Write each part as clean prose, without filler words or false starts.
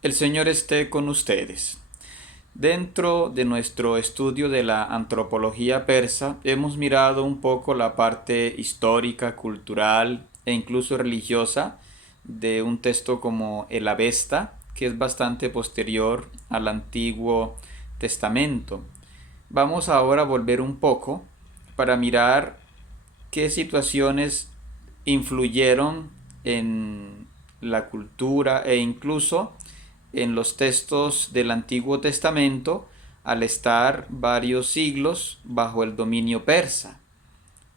El Señor esté con ustedes. Dentro de nuestro estudio de la antropología persa, hemos mirado un poco la parte histórica, cultural e incluso religiosa de un texto como el Avesta, que es bastante posterior al Antiguo Testamento. Vamos ahora a volver un poco para mirar qué situaciones influyeron en la cultura e incluso en los textos del Antiguo Testamento al estar varios siglos bajo el dominio persa.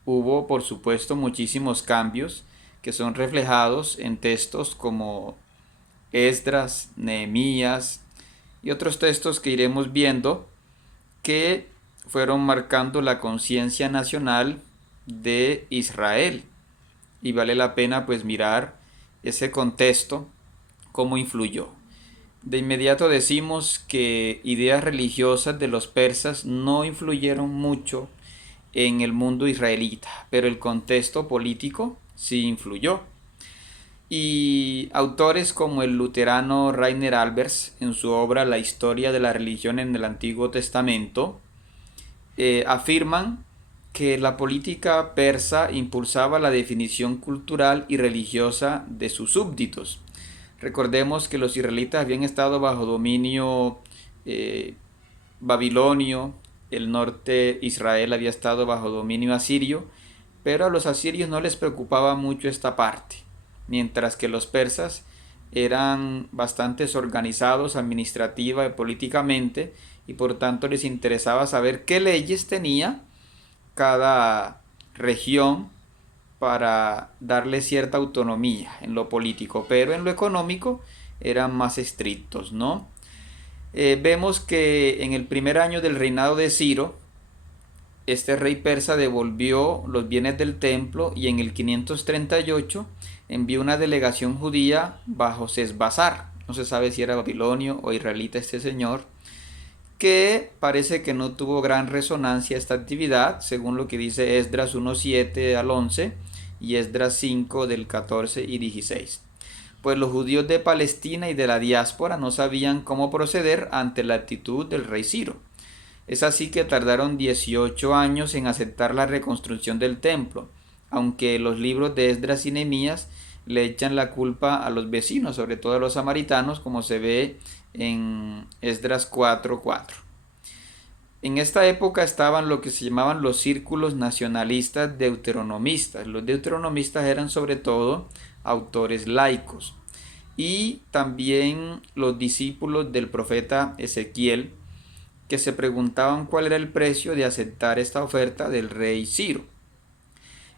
Hubo, por supuesto, muchísimos cambios que son reflejados en textos como Esdras, Nehemías y otros textos que iremos viendo que fueron marcando la conciencia nacional de Israel. Y vale la pena pues mirar ese contexto, cómo influyó. De inmediato decimos que ideas religiosas de los persas no influyeron mucho en el mundo israelita, pero el contexto político sí influyó. Y autores como el luterano Rainer Albers, en su obra La historia de la religión en el Antiguo Testamento, afirman que la política persa impulsaba la definición cultural y religiosa de sus súbditos. Recordemos que los israelitas habían estado bajo dominio eh, babilonio, el norte Israel había estado bajo dominio asirio, pero a los asirios no les preocupaba mucho esta parte, mientras que los persas eran bastante organizados administrativa y políticamente y por tanto les interesaba saber qué leyes tenía cada región para darle cierta autonomía en lo político, pero en lo económico eran más estrictos, ¿no? Vemos que en el primer año del reinado de Ciro, este rey persa devolvió los bienes del templo y en el 538 envió una delegación judía bajo Sesbazar, no se sabe si era babilonio o israelita este señor, que parece que no tuvo gran resonancia esta actividad, según lo que dice Esdras 1:7 al 11 y Esdras 5 del 14 y 16. Pues los judíos de Palestina y de la diáspora no sabían cómo proceder ante la actitud del rey Ciro. Es así que tardaron 18 años en aceptar la reconstrucción del templo, aunque los libros de Esdras y Nehemías le echan la culpa a los vecinos, sobre todo a los samaritanos, como se ve en Esdras 4:4. En esta época estaban lo que se llamaban los círculos nacionalistas deuteronomistas. Los deuteronomistas eran sobre todo autores laicos y también los discípulos del profeta Ezequiel que se preguntaban cuál era el precio de aceptar esta oferta del rey Ciro.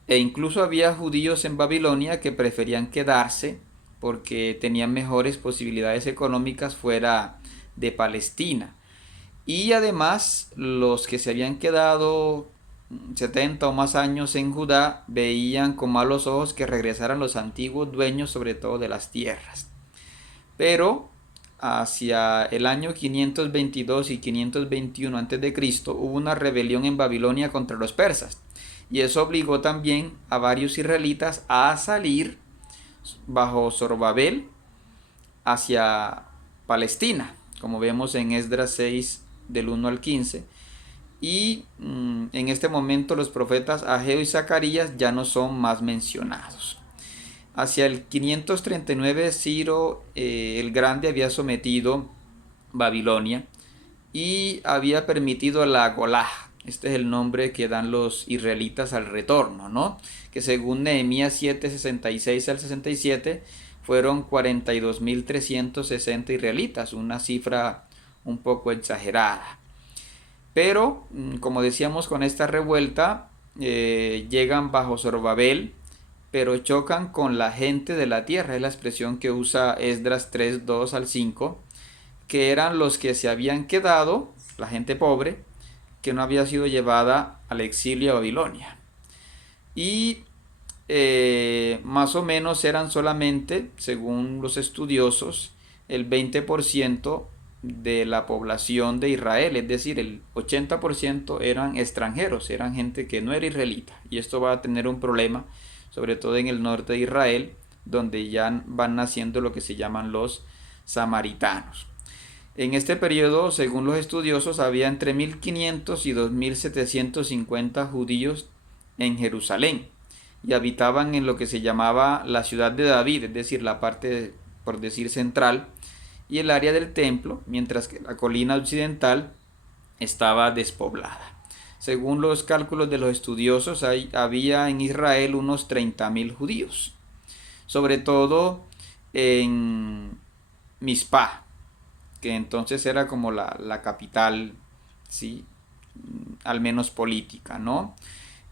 E incluso había judíos en Babilonia que preferían quedarse porque tenían mejores posibilidades económicas fuera de Palestina. Y además los que se habían quedado 70 o más años en Judá veían con malos ojos que regresaran los antiguos dueños sobre todo de las tierras. Pero hacia el año 522 y 521 a.C. hubo una rebelión en Babilonia contra los persas y eso obligó también a varios israelitas a salir bajo Zorobabel hacia Palestina, como vemos en Esdras 6 del 1 al 15. Y en este momento los profetas Ageo y Zacarías ya no son más mencionados. Hacia el 539 Ciro el Grande había sometido Babilonia y había permitido la Golá. Este es el nombre que dan los israelitas al retorno, ¿no? Que según Nehemías 7:66 al 67 fueron 42.360 israelitas, una cifra un poco exagerada. Pero, como decíamos, con esta revuelta llegan bajo Zorobabel, pero chocan con la gente de la tierra, es la expresión que usa Esdras 3:2 al 5, que eran los que se habían quedado, la gente pobre, que no había sido llevada al exilio a Babilonia. Y más o menos eran solamente, según los estudiosos, el 20% de la población de Israel, es decir, el 80% eran extranjeros, eran gente que no era israelita. Y esto va a tener un problema, sobre todo en el norte de Israel, donde ya van naciendo lo que se llaman los samaritanos. En este periodo, según los estudiosos, había entre 1500 y 2750 judíos en Jerusalén y habitaban en lo que se llamaba la ciudad de David, es decir, la parte, por decir, central, y el área del templo, mientras que la colina occidental estaba despoblada. Según los cálculos de los estudiosos, había en Israel unos 30.000 judíos, sobre todo en Mizpah, que entonces era como la capital, ¿sí? Al menos política, ¿no?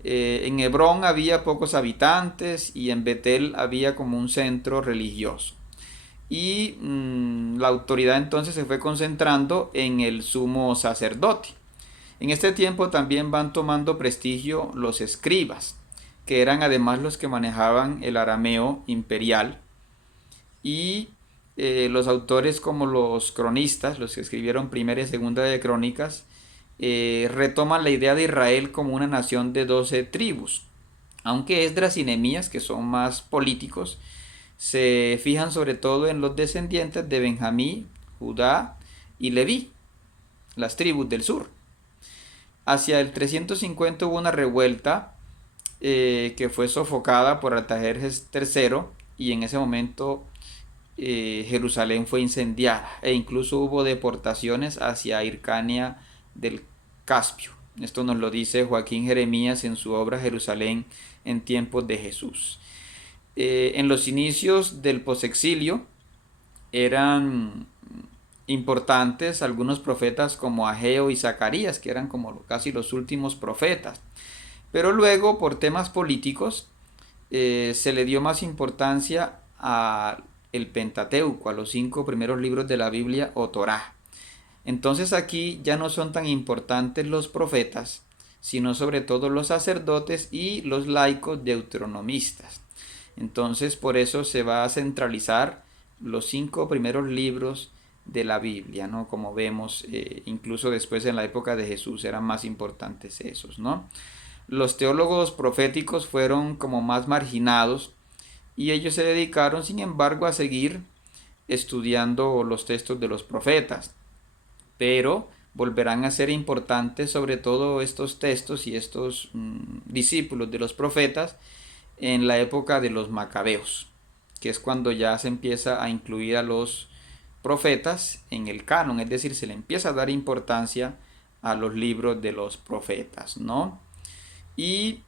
En Hebrón había pocos habitantes y en Betel había como un centro religioso. Y la autoridad entonces se fue concentrando en el sumo sacerdote. En este tiempo también van tomando prestigio los escribas, que eran además los que manejaban el arameo imperial, y los autores como los cronistas, los que escribieron primera y segunda de crónicas, retoman la idea de Israel como una nación de 12 tribus, aunque Esdras y Nehemías, que son más políticos, se fijan sobre todo en los descendientes de Benjamín, Judá y Leví, las tribus del sur. Hacia el 350 hubo una revuelta que fue sofocada por Artajerjes III, y en ese momento Jerusalén fue incendiada e incluso hubo deportaciones hacia Hircania del Caspio. Esto nos lo dice Joaquín Jeremías en su obra Jerusalén en tiempos de Jesús. En los inicios del posexilio eran importantes algunos profetas como Ageo y Zacarías, que eran como casi los últimos profetas. Pero luego, por temas políticos, se le dio más importancia al Pentateuco, a los 5 primeros libros de la Biblia o Torá. Entonces aquí ya no son tan importantes los profetas, sino sobre todo los sacerdotes y los laicos deuteronomistas. Entonces por eso se va a centralizar los 5 primeros libros de la Biblia, ¿no? Como vemos, incluso después en la época de Jesús eran más importantes esos, ¿no? Los teólogos proféticos fueron como más marginados y ellos se dedicaron, sin embargo, a seguir estudiando los textos de los profetas, pero volverán a ser importantes sobre todo estos textos y estos discípulos de los profetas en la época de los macabeos, que es cuando ya se empieza a incluir a los profetas en el canon, es decir, se le empieza a dar importancia a los libros de los profetas, ¿no? Y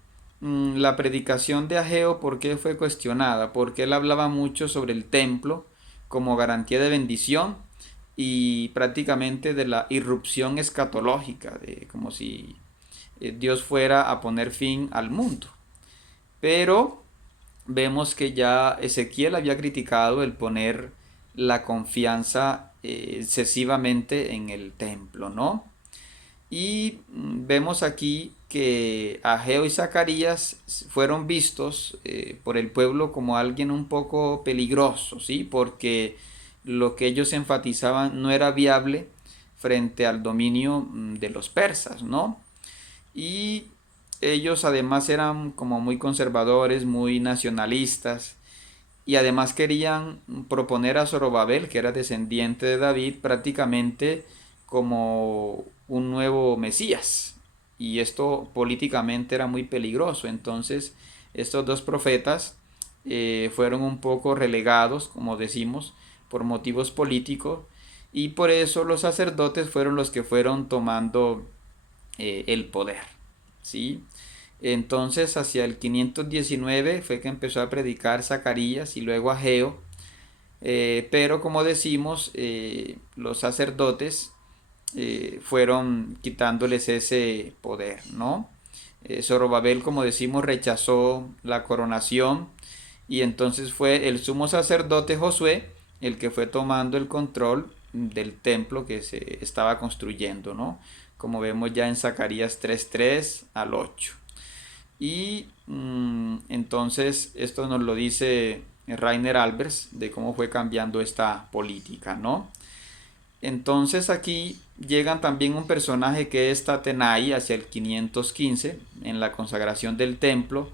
la predicación de Ageo, ¿por qué fue cuestionada? Porque él hablaba mucho sobre el templo como garantía de bendición y prácticamente de la irrupción escatológica, de como si Dios fuera a poner fin al mundo. Pero vemos que ya Ezequiel había criticado el poner la confianza excesivamente en el templo, ¿no? Y vemos aquí que Ageo y Zacarías fueron vistos por el pueblo como alguien un poco peligroso, ¿sí? Porque lo que ellos enfatizaban no era viable frente al dominio de los persas, ¿no? Y ellos además eran como muy conservadores, muy nacionalistas, y además querían proponer a Zorobabel, que era descendiente de David, prácticamente como un nuevo Mesías. Y esto políticamente era muy peligroso. Entonces estos dos profetas fueron un poco relegados, como decimos, por motivos políticos. Y por eso los sacerdotes fueron los que fueron tomando el poder, ¿sí? Entonces hacia el 519 fue que empezó a predicar Zacarías y luego Ageo. Pero como decimos, los sacerdotes fueron quitándoles ese poder, ¿no? Zorobabel, como decimos, rechazó la coronación y entonces fue el sumo sacerdote Josué el que fue tomando el control del templo que se estaba construyendo, ¿no? Como vemos ya en Zacarías 3:3 al 8. Y entonces esto nos lo dice Rainer Albers de cómo fue cambiando esta política, ¿no? Entonces aquí llegan también un personaje que es Tatenai hacia el 515 en la consagración del templo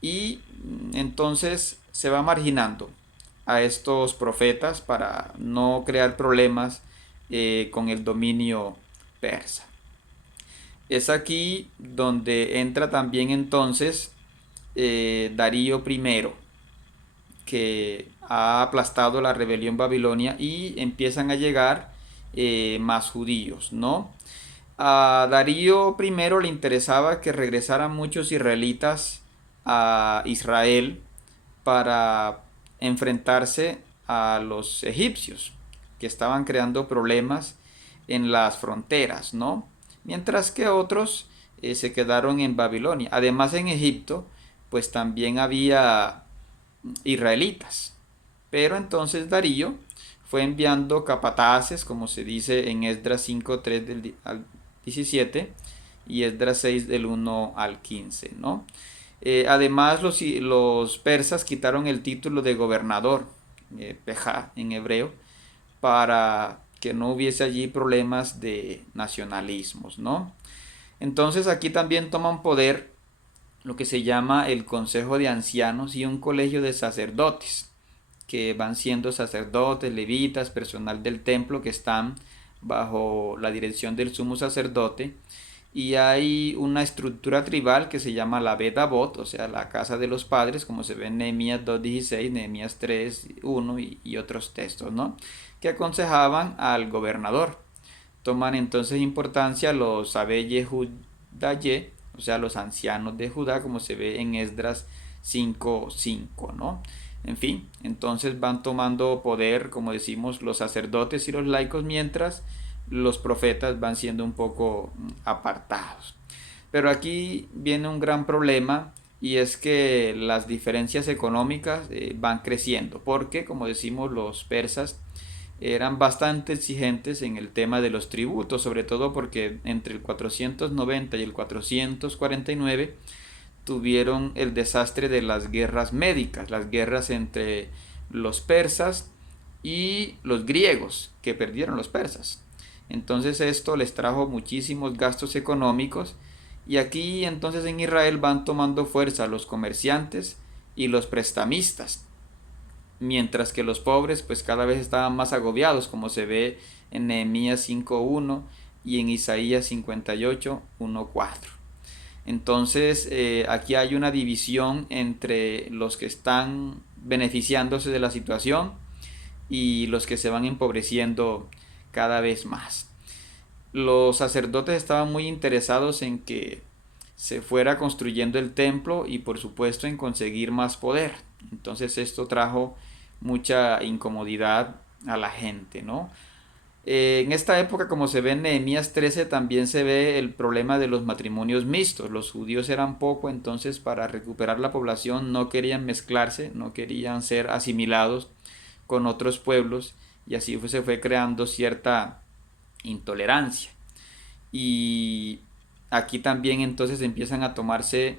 y entonces se va marginando a estos profetas para no crear problemas con el dominio persa. Es aquí donde entra también entonces Darío I, que ha aplastado la rebelión babilonia y empiezan a llegar más judíos, ¿no? A Darío I le interesaba que regresaran muchos israelitas a Israel para enfrentarse a los egipcios, que estaban creando problemas en las fronteras, ¿no? Mientras que otros se quedaron en Babilonia. Además, en Egipto, pues también había israelitas. Pero entonces Darío fue enviando capataces, como se dice en Esdras 5:3 al 17 y Esdras 6 del 1 al 15, ¿no? Además, los persas quitaron el título de gobernador, Pejá en hebreo, para que no hubiese allí problemas de nacionalismos, ¿no? Entonces aquí también toman poder lo que se llama el Consejo de Ancianos y un colegio de sacerdotes, que van siendo sacerdotes, levitas, personal del templo que están bajo la dirección del sumo sacerdote. Y hay una estructura tribal que se llama la Bedabot, o sea, la casa de los padres, como se ve en Nehemías 2:16, Nehemías 3:1 y otros textos, ¿no? Que aconsejaban al gobernador. Toman entonces importancia los Abeye Judaye, o sea, los ancianos de Judá, como se ve en Esdras 5:5, ¿no? En fin, entonces van tomando poder, como decimos, los sacerdotes y los laicos, mientras los profetas van siendo un poco apartados. Pero aquí viene un gran problema y es que las diferencias económicas van creciendo, porque, como decimos, los persas eran bastante exigentes en el tema de los tributos, sobre todo porque entre el 490 y el 449 tuvieron el desastre de las guerras médicas, las guerras entre los persas y los griegos, que perdieron los persas. Entonces esto les trajo muchísimos gastos económicos y aquí entonces en Israel van tomando fuerza los comerciantes y los prestamistas, mientras que los pobres pues cada vez estaban más agobiados, como se ve en Nehemías 5:1 y en Isaías 58:1-4. Entonces aquí hay una división entre los que están beneficiándose de la situación y los que se van empobreciendo cada vez más. Los sacerdotes estaban muy interesados en que se fuera construyendo el templo y por supuesto en conseguir más poder. Entonces esto trajo mucha incomodidad a la gente, ¿no? En esta época, como se ve en Nehemías 13, también se ve el problema de los matrimonios mixtos. Los judíos eran poco, entonces para recuperar la población no querían mezclarse, no querían ser asimilados con otros pueblos y así se fue creando cierta intolerancia. Y aquí también entonces empiezan a tomarse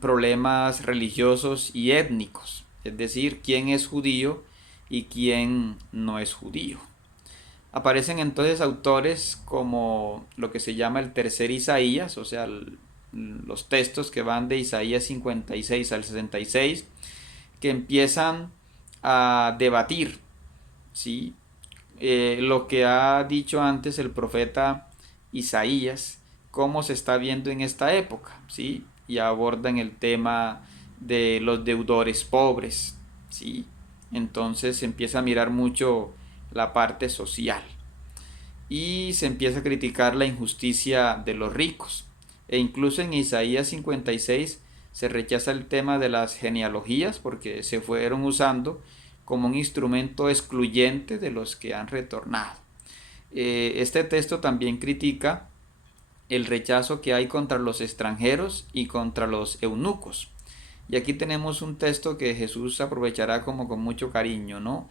problemas religiosos y étnicos, es decir, quién es judío y quién no es judío. Aparecen entonces autores como lo que se llama el tercer Isaías, o sea, los textos que van de Isaías 56 al 66, que empiezan a debatir, ¿sí? Lo que ha dicho antes el profeta Isaías, cómo se está viendo en esta época, ¿sí? Y abordan el tema de los deudores pobres, ¿sí? Entonces se empieza a mirar mucho la parte social y se empieza a criticar la injusticia de los ricos. E incluso en Isaías 56 se rechaza el tema de las genealogías porque se fueron usando como un instrumento excluyente de los que han retornado. Este texto también critica el rechazo que hay contra los extranjeros y contra los eunucos. Y aquí tenemos un texto que Jesús aprovechará como con mucho cariño, ¿no?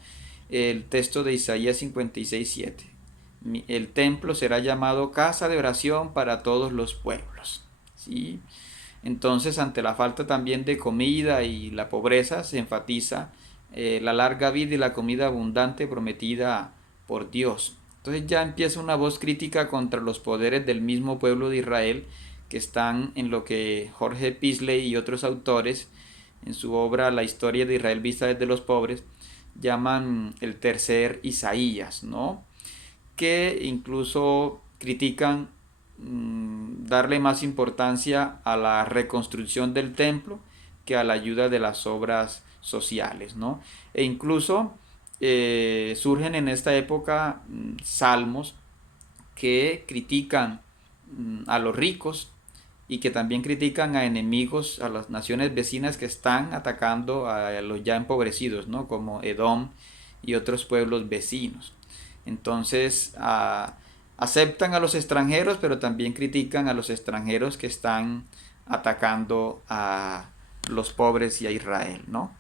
El texto de Isaías 56:7. El templo será llamado casa de oración para todos los pueblos, ¿sí? Entonces, ante la falta también de comida y la pobreza, se enfatiza la larga vida y la comida abundante prometida por Dios. Entonces ya empieza una voz crítica contra los poderes del mismo pueblo de Israel, que están en lo que Jorge Pisley y otros autores, en su obra La historia de Israel vista desde los pobres, llaman el tercer Isaías, ¿no? Que incluso critican darle más importancia a la reconstrucción del templo que a la ayuda de las obras sociales, ¿no? E incluso surgen en esta época salmos que critican a los ricos y que también critican a enemigos, a las naciones vecinas que están atacando a los ya empobrecidos, ¿no? Como Edom y otros pueblos vecinos. Entonces, aceptan a los extranjeros, pero también critican a los extranjeros que están atacando a los pobres y a Israel, ¿no?